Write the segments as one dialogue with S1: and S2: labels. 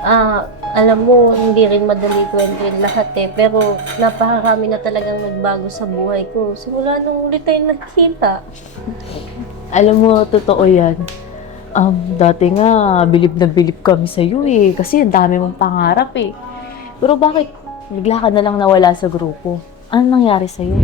S1: Alam mo, hindi rin madali kwentuhin lahat eh. Pero napakarami na talagang nagbago sa buhay ko. Simula nung ulit tayo nakita.
S2: Alam mo, totoo yan. Dati nga, bilib na bilib kami sa'yo eh. Kasi ang dami mong pangarap eh. Pero bakit bigla ka na lang nawala sa grupo? Ano nangyari sa'yo?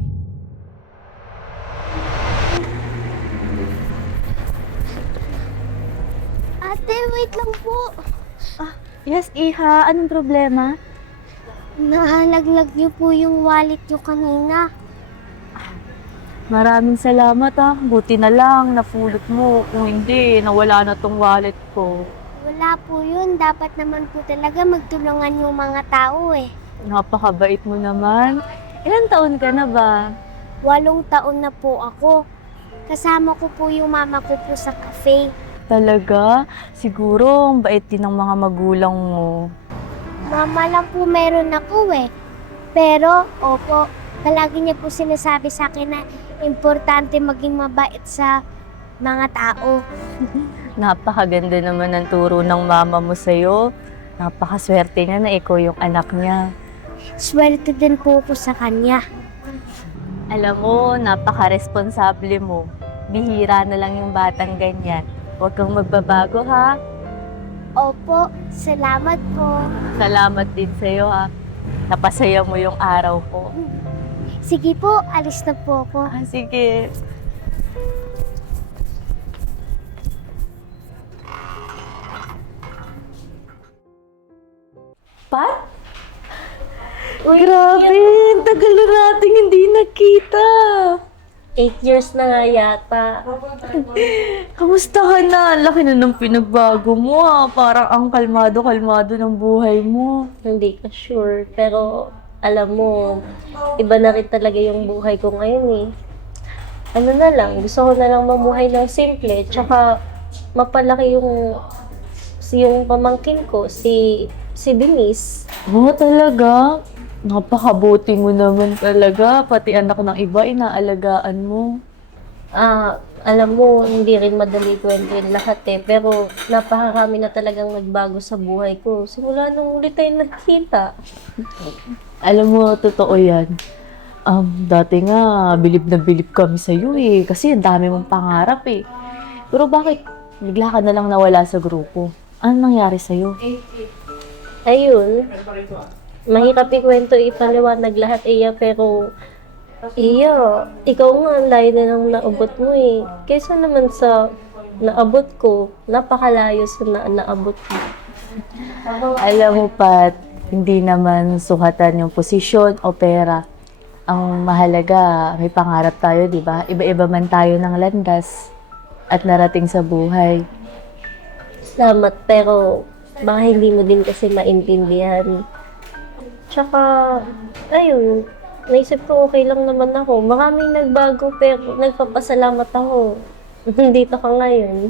S3: Ate, wait lang po.
S2: Yes, Iha. Anong problema?
S3: Nahalaglag niyo po yung wallet niyo kanina.
S2: Maraming salamat Buti na lang, napulot mo. Kung hindi, nawala na tong wallet ko.
S3: Wala po yun. Dapat naman po talaga magtulungan yung mga tao eh.
S2: Napakabait mo naman. Ilan taon ka na ba?
S3: 8 taon na po ako. Kasama ko po yung mama ko po sa cafe.
S2: Talaga? Siguro, ang bait din ng mga magulang mo.
S3: Mama lang po meron ako eh. Pero, opo, palagi niya po sinasabi sa akin na importante maging mabait sa mga tao.
S2: Napakaganda naman ng turo ng mama mo sa'yo. Napakaswerte niya na ikaw yung anak niya.
S3: Swerte din po ako sa kanya.
S2: Alam mo, napaka-responsable mo. Bihira na lang yung batang ganyan. Huwag kang magbabago ha.
S3: Opo, salamat po.
S2: Salamat din sa'yo ha. Napasaya mo yung araw ko.
S3: Sige po, alis na po ako.
S2: Sige. Pat? Grabe, ang tagal na nating hindi nakita.
S1: 8 years na nga yata.
S2: Kamusta ka na? Ang laki na ng pinagbago mo Parang ang kalmado-kalmado ng buhay mo.
S1: Hindi ka sure. Pero alam mo, iba na rin talaga yung buhay ko ngayon eh. Ano na lang, gusto ko na lang mamuhay ng simple. Tsaka mapalaki yung pamangkin ko, si Denise.
S2: Oo, talaga. Napakabuti mo naman talaga. Pati anak ng iba, inaalagaan mo.
S1: Alam mo, hindi rin madali kwentuhin lahat eh. Pero napakarami na talagang nagbago sa buhay ko. Simula nung ulit tayo nakita.
S2: Alam mo, totoo yan. Dati nga, bilib na bilib kami sa'yo eh. Kasi ang dami mong pangarap eh. Pero bakit bigla ka na lang nawala sa grupo? Ano nangyari sa'yo?
S1: Ayun, mahirap ikwento, ipaliwanag lahat iya, pero iya, ikaw nga, ang layo na lang naabot mo eh. Kaysa naman sa naabot ko, napakalayo sa naabot mo.
S2: Alam mo, Pat, hindi naman sukatan yung posisyon o pera. Ang mahalaga, may pangarap tayo, di ba? Iba-iba man tayo ng landas at narating sa buhay.
S1: Salamat, pero baka hindi mo din kasi maintindihan. Tsaka, ayun, naisip ko okay lang naman ako. Maraming nagbago, pero nagpapasalamat ako. Dito ka ngayon.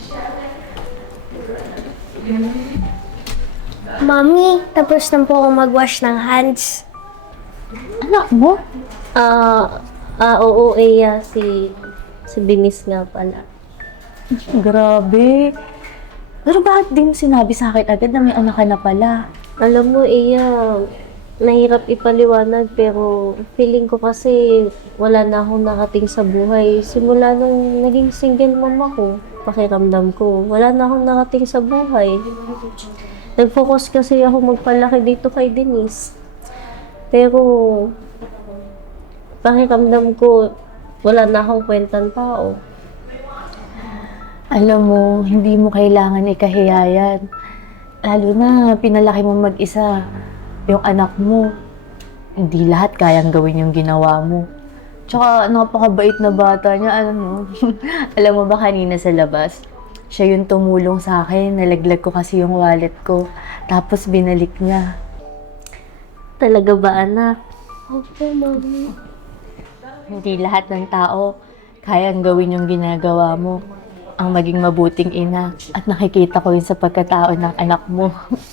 S3: Mami, tapos na po ako mag-wash ng hands.
S2: Anak mo?
S1: Oo, Eya, si Denise nga pala.
S2: Grabe. Pero bakit di mo sinabi sa akin agad na may anak ka na pala?
S1: Alam mo, Eya, mahirap ipaliwanag pero feeling ko kasi wala na akong nakating sa buhay. Simula nung naging single mom ako, pakiramdam ko, wala na akong nakating sa buhay. Nag-focus kasi ako magpalaki dito kay Denise. Pero pakiramdam ko, wala na akong kwentang tao.
S2: Alam mo, hindi mo kailangan ikahiyayan. Lalo na pinalaki mo mag-isa yung anak mo. Hindi lahat kayang gawin yung ginawa mo. Tsaka napakabait na bata niya, alam mo. Alam mo ba kanina sa labas, siya yung tumulong sa akin, nalaglag ko kasi yung wallet ko. Tapos binalik niya.
S1: Talaga ba, anak?
S3: Opo, Mami.
S2: Hindi lahat ng tao kayang gawin yung ginagawa mo. Ang maging mabuting ina. At nakikita ko yun sa pagkatao ng anak mo.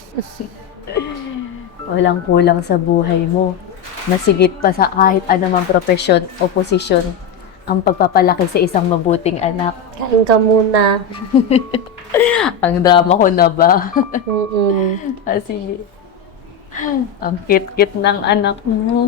S2: Walang kulang sa buhay mo. Masigit pa sa kahit anumang propesyon o posisyon ang pagpapalaki sa isang mabuting anak.
S1: Kain ka muna.
S2: Ang drama ko na ba?
S1: Mm-mm.
S2: Sige. Ang kit-kit ng anak mo.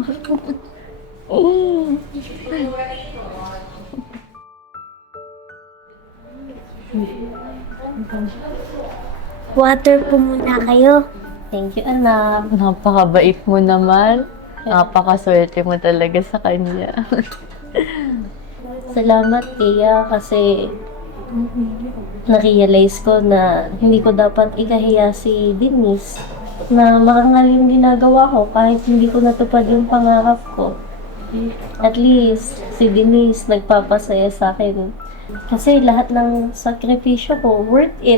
S3: Water po muna kayo.
S1: Thank you, anak.
S2: Napakabait mo naman. Napakaswerte mo talaga sa kanya.
S1: Salamat, Tia, kasi na-realize ko na hindi ko dapat ikahiya si Denise na marangal yung ginagawa ko kahit hindi ko natupad yung pangarap ko. At least, si Denise nagpapasaya sa akin. Kasi lahat ng sakripisyo ko, worth it.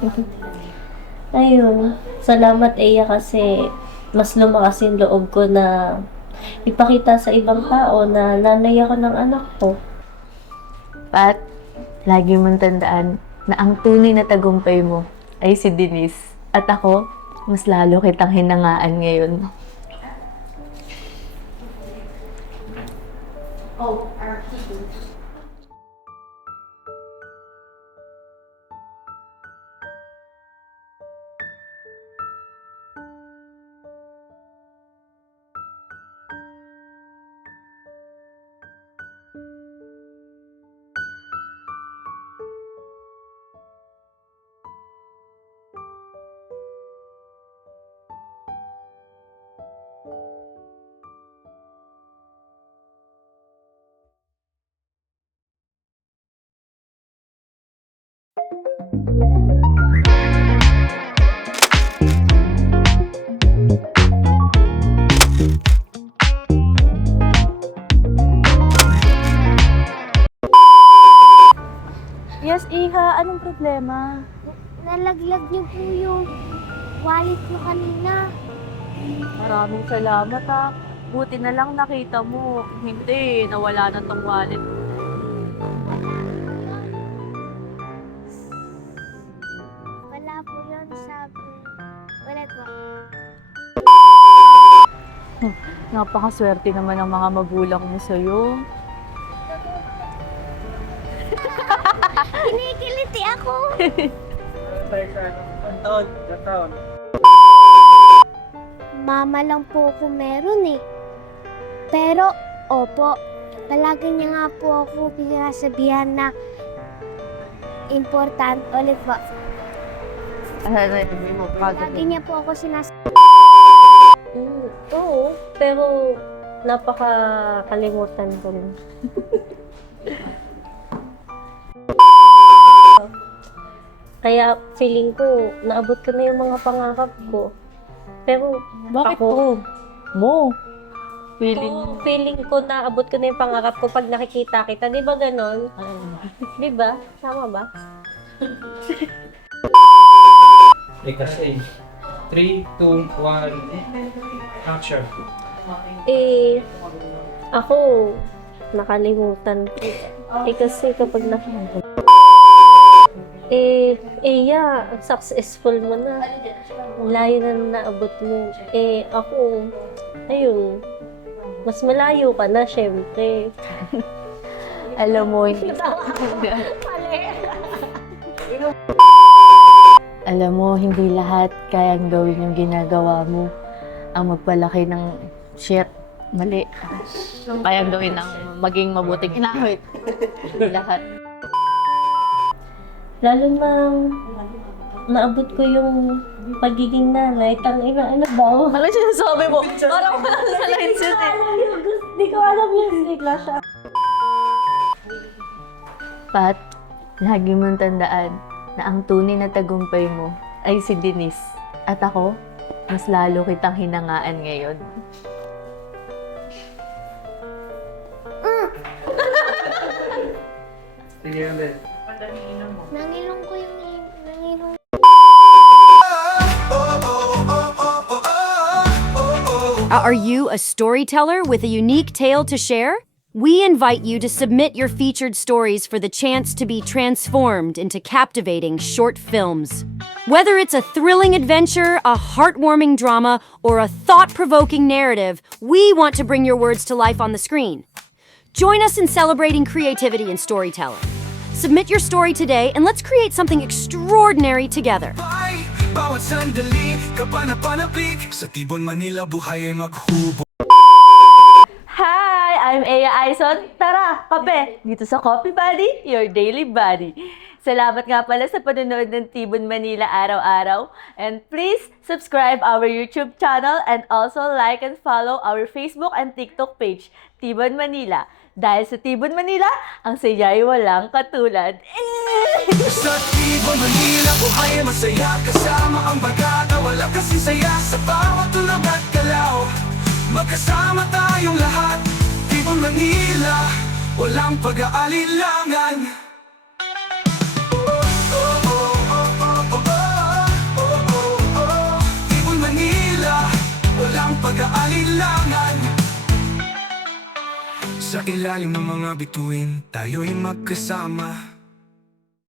S1: Ayun. Salamat, Eya, kasi mas lumakas yung loob ko na ipakita sa ibang tao na nanay ako ng anak ko.
S2: Pat, lagi mong tandaan na ang tunay na tagumpay mo ay si Denise. At ako, mas lalo kitang hinangaan ngayon.
S4: Yes, Iha. Anong problema?
S3: Nalaglag niyo po yung wallet ko kanina.
S4: Maraming salamat ha. Buti na lang nakita mo. Hindi, nawala na tong wallet.
S3: Wala po yun, sabi. Wala po.
S4: Napakaswerte naman ng mga magulang mo sa'yo.
S3: Kinikiliti ako. Mama lang po ako meron eh. Pero, opo, palagi niya nga po ako pinasabihan na important ulit po. Lagi niya po ako
S1: Oo, pero napakalimutan ko rin. Kaya feeling ko, naabot ko na yung mga pangarap ko. Pero
S4: Bakit
S1: ako,
S4: po? Mo? Feeling.
S1: feeling ko naabot ko na yung pangarap ko pag nakikita kita. Di ba ganon? Di ba? Tama ba?
S5: Kasi 3, 2, 1, action.
S1: Eh, ako, nakalimutan ko. Eh, kasi kapag nakalimutan ang successful mo na. Ang layo na naabot mo. Eh, ako, ayun, mas malayo ka na, syempre.
S2: Alam mo, hindi. Alam mo, hindi lahat kayang gawin yung ginagawa mo. Ang magpalaki ng shit, mali. Kayang gawin ng maging mabuting inawit. Hindi lahat.
S1: Lalo na naabot ko yung pagiging nanay. Tangina, ano ba?
S4: Ano sinasabi mo? Parang wala sa lines yun eh.
S1: Hindi ko alam yung sigla siya.
S2: Pat, lagi mong tandaan na ang tunay na tagumpay mo ay si Denise. At ako, mas lalo kitang hinangaan ngayon.
S5: Sige ulit.
S3: Nangilong ko yung nangilong.
S6: Are you a storyteller with a unique tale to share? We invite you to submit your featured stories for the chance to be transformed into captivating short films. Whether it's a thrilling adventure, a heartwarming drama, or a thought-provoking narrative, we want to bring your words to life on the screen. Join us in celebrating creativity and storytelling. Submit your story today and let's create something extraordinary together.
S7: Bawat sandali, kapanapanabik sa Tibon, Manila, buhay ay maghubo.
S2: Hi! I'm Aya Aison. Tara, kape! Dito sa Coffee Buddy, your daily buddy. Salamat nga pala sa panonood ng Tibon Manila araw-araw. And please subscribe our YouTube channel and also like and follow our Facebook and TikTok page, Tibon Manila. Dahil sa Tibon Manila, ang saya'y walang katulad.
S7: Sa Tibon, Manila, buhay ay masaya. Kasama ang bagata, wala kasi saya. Sa bawat tulog at galaw, magkasama tayong lahat. Tibon, Manila, walang pag-aalilangan. Tibon, Manila, walang pag-aalilangan. Sa ilalim ng mga bituin, tayo'y magkasama.